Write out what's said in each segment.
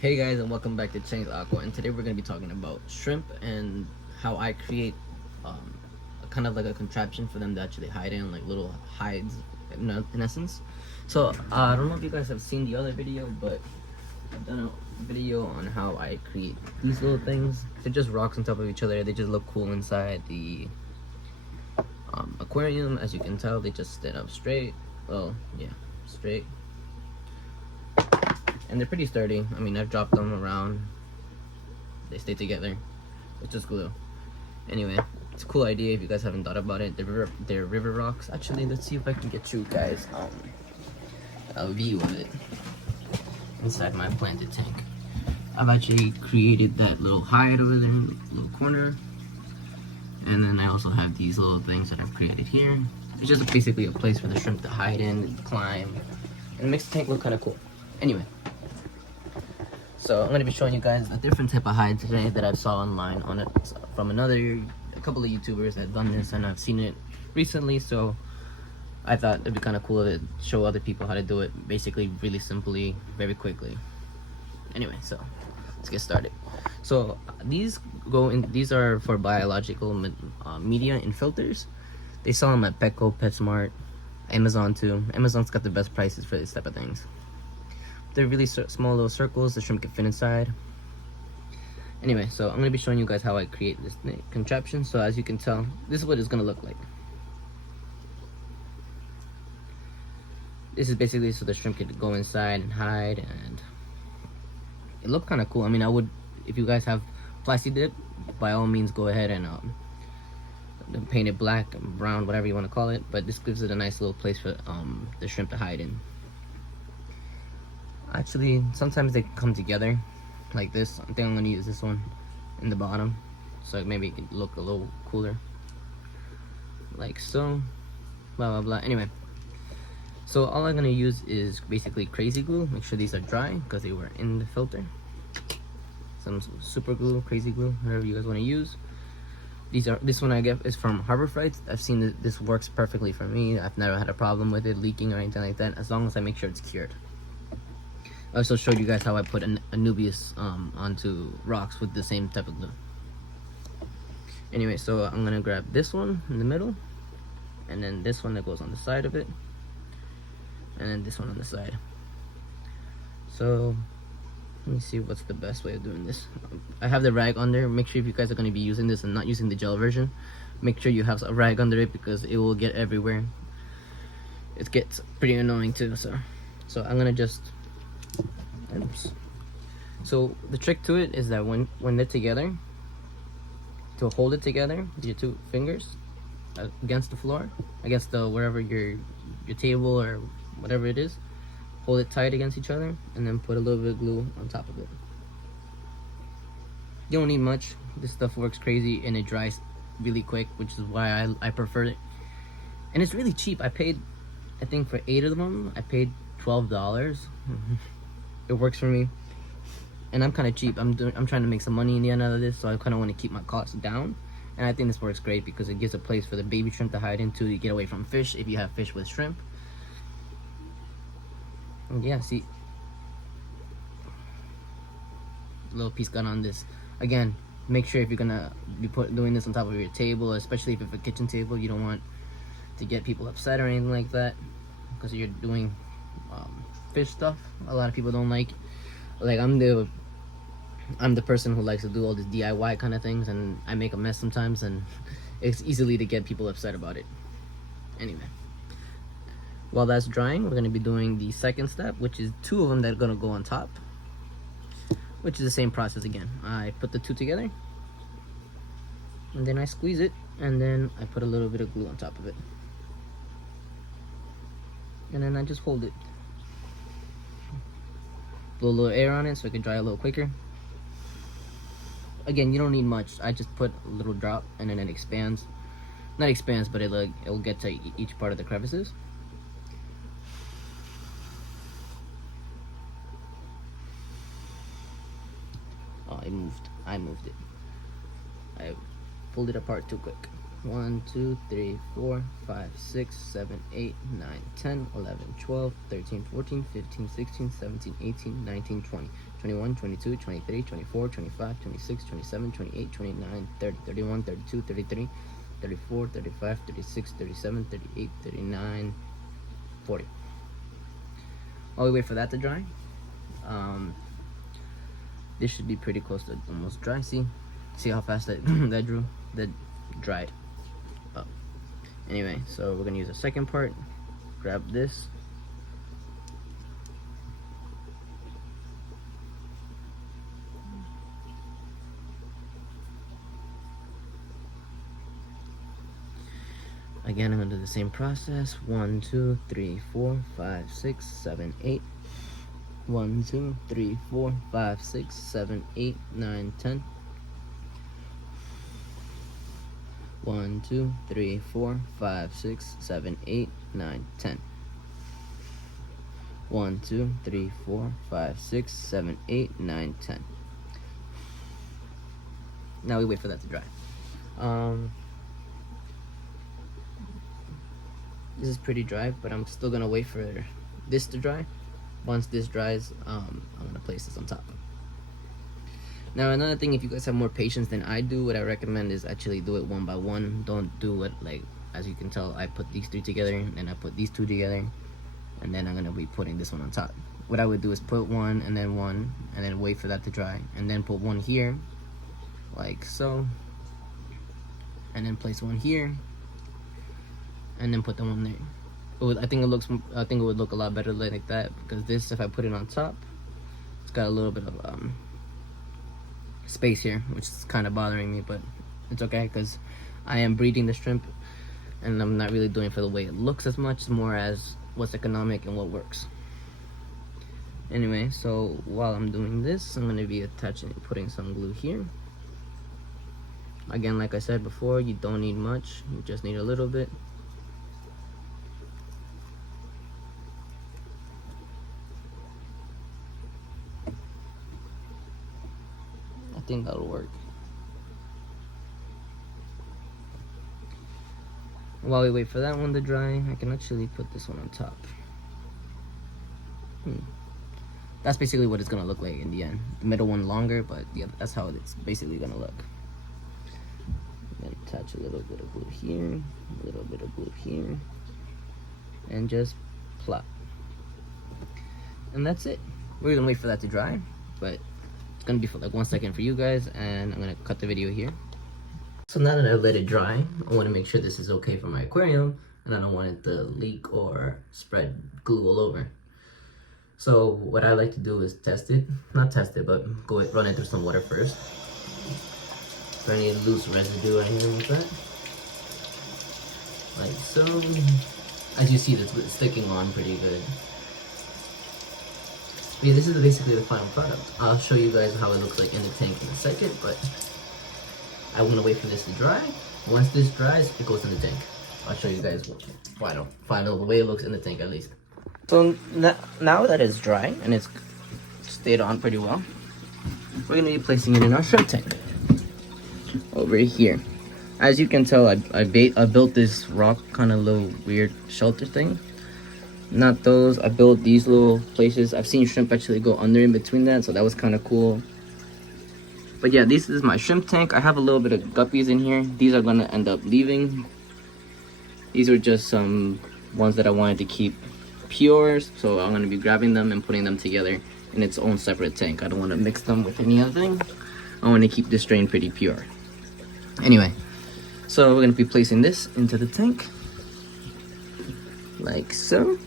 Hey guys, and welcome back to CHENG'S Aqua. And today we're going to be talking about shrimp and how I create kind of like a contraption for them to actually hide in, like little hides in essence. So I don't know if you guys have seen the other video, but I've done a video on how I create these little things. They're just rocks on top of each other. They just look cool inside the aquarium. As you can tell, they just stand up straight. Well, yeah, straight. And they're pretty sturdy. I mean, I've dropped them around. They stay together. It's just glue. Anyway, it's a cool idea if you guys haven't thought about it. They're river rocks. Actually, let's see if I can get you guys a view of it inside my planted tank. I've actually created that little hide over there in the little corner. And then I also have these little things that I've created here. It's just basically a place for the shrimp to hide in, climb, and it makes the tank look kind of cool. Anyway. So I'm going to be showing you guys a different type of hide today that I saw online on it from a couple of YouTubers that have done this, and I've seen it recently, so I thought it'd be kind of cool to show other people how to do it, basically really simply, very quickly. Anyway, so let's get started. So these are for biological media in filters. They sell them at Petco, PetSmart, Amazon too. Amazon's got the best prices for this type of things. They're really small little circles the shrimp can fit inside. Anyway, so I'm going to be showing you guys how I create this contraption. So as you can tell, this is what it's going to look like. This is basically so the shrimp can go inside and hide, and it looked kind of cool. I mean, I would, if you guys have plasti dip, by all means go ahead and paint it black, brown, whatever you want to call it. But this gives it a nice little place for the shrimp to hide in. Actually, sometimes they come together like this. I think I'm gonna use this one in the bottom, so maybe it can look a little cooler, like so. Blah blah blah. Anyway, so all I'm gonna use is basically crazy glue. Make sure these are dry because they were in the filter. Some super glue, crazy glue, whatever you guys want to use. This one I get is from Harbor Freight. I've seen that this works perfectly for me. I've never had a problem with it leaking or anything like that, as long as I make sure it's cured. I also showed you guys how I put Anubias onto rocks with the same type of glue. Anyway, so I'm gonna grab this one in the middle, and then this one that goes on the side of it, and then this one on the side. So let me see what's the best way of doing this. I have the rag under. Make sure if you guys are gonna be using this and not using the gel version, make sure you have a rag under it because it will get everywhere. It gets pretty annoying too. So I'm gonna just. Oops. So the trick to it is that when they're together, to hold it together with your two fingers against the floor, against the wherever your table or whatever it is, hold it tight against each other, and then put a little bit of glue on top of it. You don't need much. This stuff works crazy and it dries really quick, which is why I prefer it. And it's really cheap. I think for 8 of them, I paid $12. It works for me, and I'm kind of cheap. I'm trying to make some money in the end out of this, so I kind of want to keep my costs down. And I think this works great because it gives a place for the baby shrimp to hide into to get away from fish if you have fish with shrimp. And yeah, see, little piece got on this. Again, make sure if you're gonna be doing this on top of your table, especially if it's a kitchen table, you don't want to get people upset or anything like that because you're doing fish stuff. A lot of people don't like I'm the person who likes to do all this DIY kind of things, and I make a mess sometimes, and it's easily to get people upset about it. Anyway, while that's drying, we're going to be doing the second step, which is 2 of them that are going to go on top, which is the same process again. I put the 2 together, and then I squeeze it, and then I put a little bit of glue on top of it, and then I just hold it. Blow a little air on it so it can dry a little quicker. Again, you don't need much. I just put a little drop, and then it expands. Not expands, but it'll get to each part of the crevices. Oh, I moved it. I pulled it apart too quick. 1, 2, 3, 4, 5, 6, 7, 8, 9, 10, 11, 12, 13, 14, 15, 16, 17, 18, 19, 20, 21, 22, 23, 24, 25, 26, 27, 28, 29, 30, 31, 32, 33, 34, 35, 36, 37, 38, 39, 40. While we wait for that to dry, this should be pretty close to almost dry. See how fast that that dried up. Anyway, so we're gonna use the second part. Grab this. Again, I'm gonna do the same process. 1, 2, 3, 4, 5, 6, 7, 8. 1, 2, 3, 4, 5, 6, 7, 8, 9, 10. 1, 2, 3, 4, 5, 6, 7, 8, 9, 10. 1, 2, 3, 4, 5, 6, 7, 8, 9, 10. Now we wait for that to dry. This is pretty dry, but I'm still gonna wait for this to dry. Once this dries, I'm gonna place this on top. Now another thing, if you guys have more patience than I do, what I recommend is actually do it one by one. Don't do it like, as you can tell, I put these 3 together and I put these 2 together, and then I'm gonna be putting this one on top. What I would do is put one and then wait for that to dry, and then put one here like so, and then place one here, and then put the one there. I think it would look a lot better like that, because this, if I put it on top, it's got a little bit of space here, which is kind of bothering me, but it's okay because I am breeding the shrimp and I'm not really doing it for the way it looks as much, more as what's economic and what works. Anyway, so while I'm doing this, I'm going to be putting some glue here. Again, like I said before, you don't need much, you just need a little bit. I think that'll work. While we wait for that one to dry, I can actually put this one on top. That's basically what it's gonna look like in the end. The middle one longer, but yeah, that's how it's basically gonna look. Then attach a little bit of glue here, a little bit of glue here, and just plop. And that's it. We're gonna wait for that to dry, but it's gonna be for like 1 second for you guys, and I'm gonna cut the video here. So now that I let it dry, I want to make sure this is okay for my aquarium, and I don't want it to leak or spread glue all over. So what I like to do is test it, not test it, but run it through some water first for any loose residue or anything like that. Like so. As you see, it's sticking on pretty good. Yeah, this is basically the final product. I'll show you guys how it looks like in the tank in a second, but I want to wait for this to dry. Once this dries, it goes in the tank. I'll show you guys final the way it looks in the tank at least. So now that it's dry and it's stayed on pretty well, we're going to be placing it in our shrimp tank over here. As you can tell, I built this rock kind of little weird shelter thing. Not those, I built these little places. I've seen shrimp actually go under in between that, so that was kind of cool. But yeah, this is my shrimp tank. I have a little bit of guppies in here. These are gonna end up leaving. These were just some ones that I wanted to keep pure, so I'm gonna be grabbing them and putting them together in its own separate tank. I don't want to mix them with any other thing. I want to keep this strain pretty pure. Anyway, so we're gonna be placing this into the tank like so.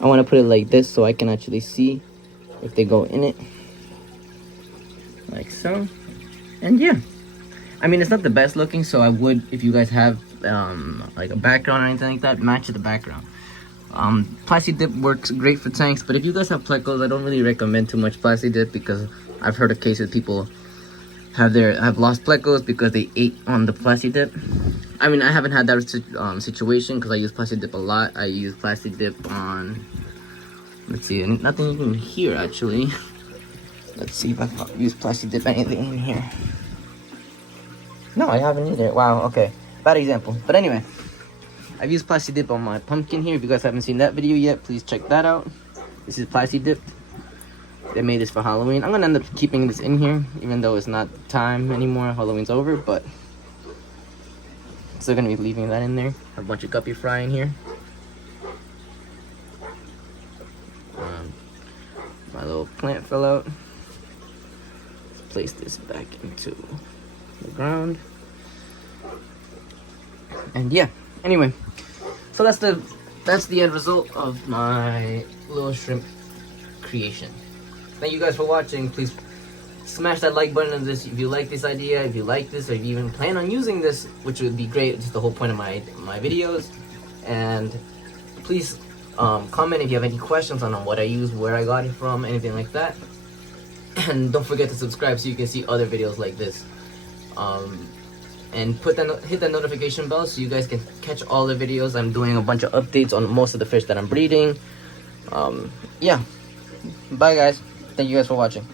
I want to put it like this so I can actually see if they go in it. Like so. And yeah. I mean, it's not the best looking, so I would, if you guys have like a background or anything like that, match the background. Plasti dip works great for tanks, but if you guys have plecos, I don't really recommend too much plasti dip, because I've heard of cases people have lost plecos because they ate on the plasti dip. I mean, I haven't had that situation because I use plasti dip a lot. I use plasti dip on, let's see, nothing even here actually. Let's see if I can use plastic dip anything in here. No, I haven't either. Wow, okay. Bad example. But anyway, I've used plastic dip on my pumpkin here. If you guys haven't seen that video yet, please check that out. This is plastic dip. They made this for Halloween. I'm gonna end up keeping this in here, even though it's not time anymore. Halloween's over, but still gonna be leaving that in there. A bunch of guppy fry in here. My little plant fell out. Let's place this back into the ground. And yeah, anyway, so that's the end result of my little shrimp creation. Thank you guys for watching. Please smash that like button on this if you like this idea, if you like this, or if you even plan on using this, which would be great. It's the whole point of my videos. And please comment if you have any questions on what I use, where I got it from, anything like that. And don't forget to subscribe so you can see other videos like this. And hit that notification bell so you guys can catch all the videos. I'm doing a bunch of updates on most of the fish that I'm breeding. Yeah, bye guys. Thank you guys for watching.